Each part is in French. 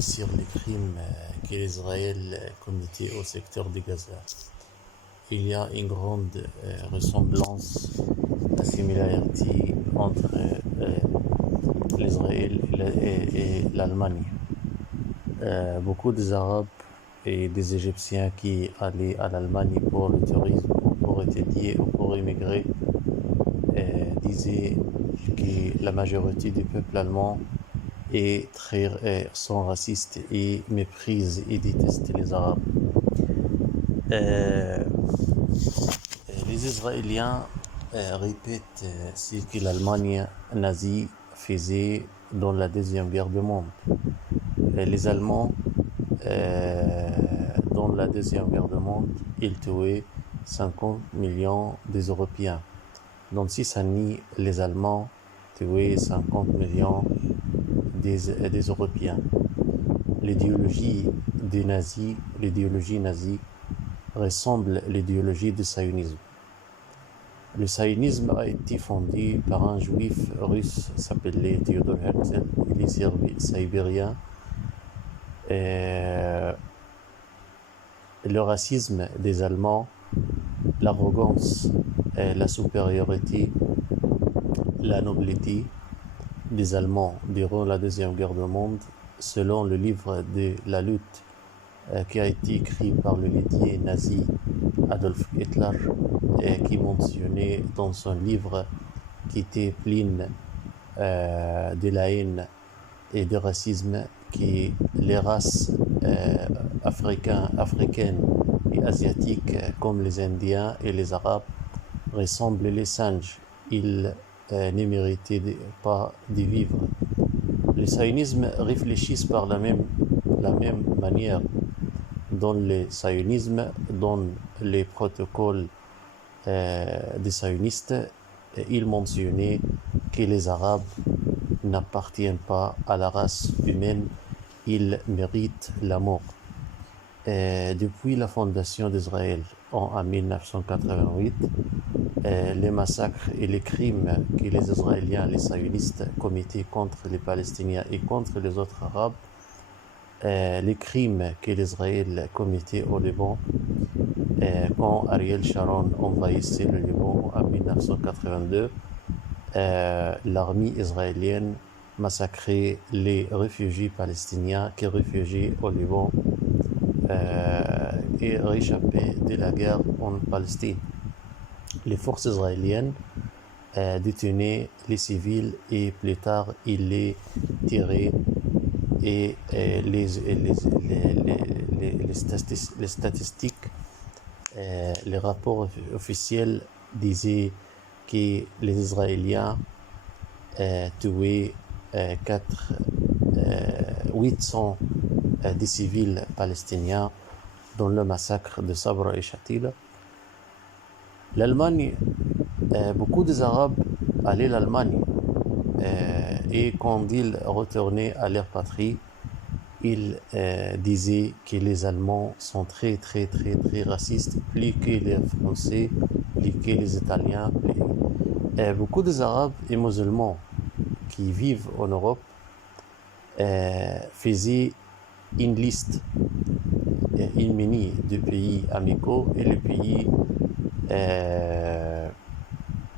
sur les crimes qu'Israël commettait au secteur de Gaza. Il y a une grande ressemblance, la similarité entre l'Israël et l'Allemagne. Beaucoup des Arabes et des Égyptiens qui allaient à l'Allemagne pour le tourisme ou pour étudier ou pour immigrer disaient que la majorité du peuple allemand sont racistes et méprisent et détestent les Arabes. Les Israéliens répètent ce que l'Allemagne nazie faisait dans la Deuxième Guerre du monde. Les Allemands, dans la Deuxième Guerre du monde, ils tuaient 50 millions des Européens. Dans 6 années, les Allemands tuaient 50 millions des Européens. L'idéologie nazie ressemble à l'idéologie du sionisme. Le sionisme a été fondé par un juif russe s'appelait Theodor Herzl. Il est sibérien. Le racisme des Allemands, l'arrogance, la supériorité, la nobilité des Allemands durant la Deuxième Guerre du monde, selon le livre de la lutte qui a été écrit par le leader nazi Adolf Hitler, qui mentionnait dans son livre qui était plein de la haine et de racisme que les races africaines et asiatiques comme les Indiens et les Arabes ressemblent les singes. Ils ne méritaient pas de vivre. Le sionisme réfléchit par la même manière. Dans le sionisme, dans les protocoles des sionistes, il mentionnait que les Arabes n'appartiennent pas à la race humaine, ils méritent la mort. Depuis la fondation d'Israël en 1988, les massacres et les crimes que les Israéliens, les sionistes commettaient contre les Palestiniens et contre les autres Arabes, les crimes que l'Israël commettait au Liban, quand Ariel Sharon envahissait le Liban en 1982, l'armée israélienne massacrait les réfugiés palestiniens qui réfugiaient au Liban et réchappaient de la guerre en Palestine. Les forces israéliennes détenaient les civils et plus tard ils les tiraient et les statistiques, les rapports officiels disaient que les Israéliens tuaient 800 des civils palestiniens dans le massacre de Sabra et Shatila. L'Allemagne, beaucoup des Arabes allaient à l'Allemagne et quand ils retournaient à leur patrie, ils disaient que les Allemands sont très racistes, plus que les Français, plus que les Italiens. Beaucoup des Arabes et musulmans qui vivent en Europe faisaient une liste, une menu de pays amicaux et les pays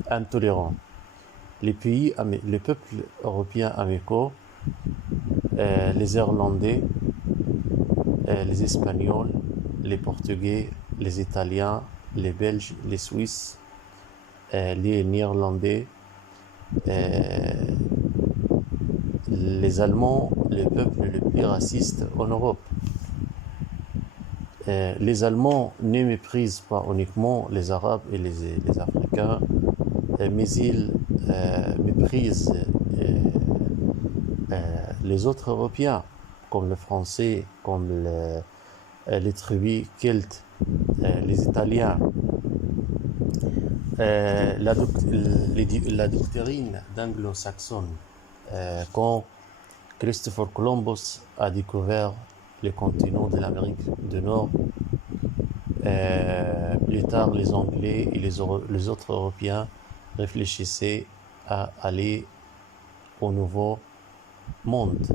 intolérants. Les peuples européens amicaux, les Irlandais, les Espagnols, les Portugais, les Italiens, les Belges, les Suisses, les Néerlandais, les Allemands, les peuples les plus racistes en Europe. Les Allemands ne méprisent pas uniquement les Arabes et les Africains, mais ils méprisent les autres Européens, comme les Français, comme les tribus celtes, les Italiens. La doctrine d'anglo-saxonne, quand Christopher Columbus a découvert le continent de l'Amérique du Nord, plus tard les Anglais et les autres Européens réfléchissaient à aller au Nouveau Monde.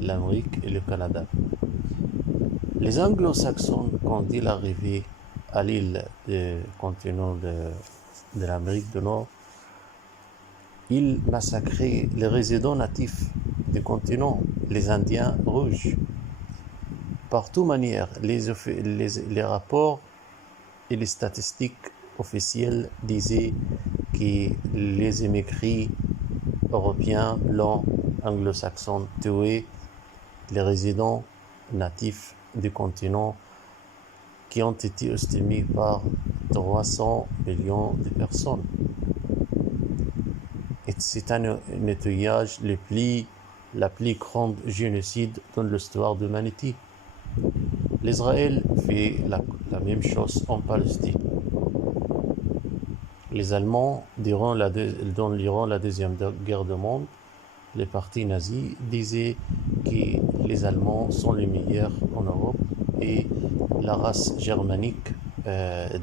l'Amérique et le Canada. Les anglo-saxons, quand ils arrivaient à l'île du continent de l'Amérique du Nord, ils massacraient les résidents natifs du continent, les Indiens rouges. Par toute manière, les rapports et les statistiques officielles disaient que les émigrés européens, blancs, anglo-saxons tuaient les résidents natifs du continent qui ont été estimés par 300 millions de personnes. Et c'est un nettoyage la plus grande génocide dans l'histoire de l'humanité. L'Israël fait la même chose en Palestine. Les Allemands, durant la Deuxième Guerre du monde, les partis nazis disaient que les Allemands sont les meilleurs en Europe et la race germanique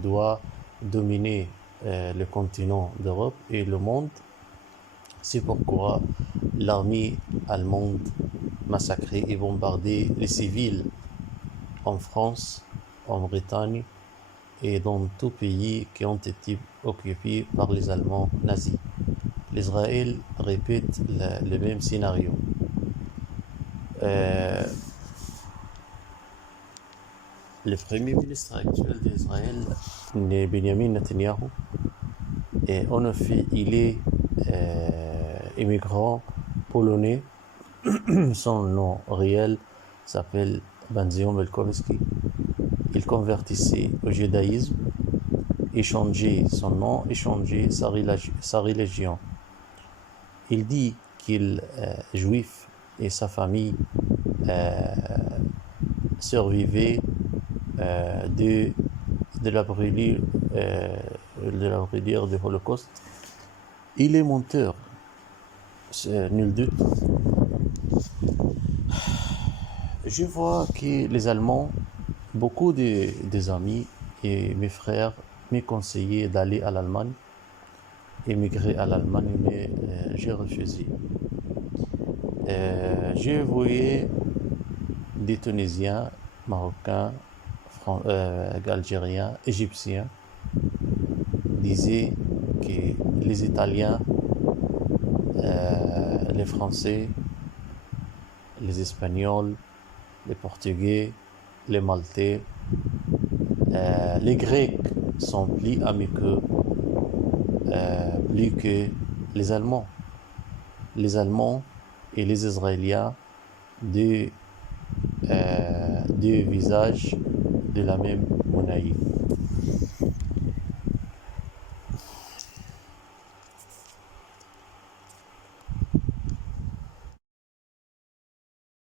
doit dominer le continent d'Europe et le monde. C'est pourquoi l'armée allemande massacrait et bombardait les civils en France, en Bretagne et dans tout pays qui ont été occupés par les Allemands nazis. L'Israël répète le même scénario. Le premier ministre actuel d'Israël, Benjamin Netanyahu, en effet, il est immigrant polonais. Son nom réel s'appelle Benzion Belkowski. Il convertissait au judaïsme, échangeait son nom, échangeait sa religion. Il dit qu'il est juif et sa famille survivait de la brûlure du Holocauste. Il est menteur, c'est nul doute. Je vois que les Allemands, beaucoup des amis et mes frères m'ont conseillé d'aller à l'Allemagne, émigrer à l'Allemagne, mais j'ai refusé. Je voyais des Tunisiens, Marocains, Algériens, Égyptiens disaient que les Italiens, les Français, les Espagnols, les Portugais, les Maltais, les Grecs sont plus amicaux, plus que les Allemands. Les Allemands et les Israéliens, deux visages de la même monnaie.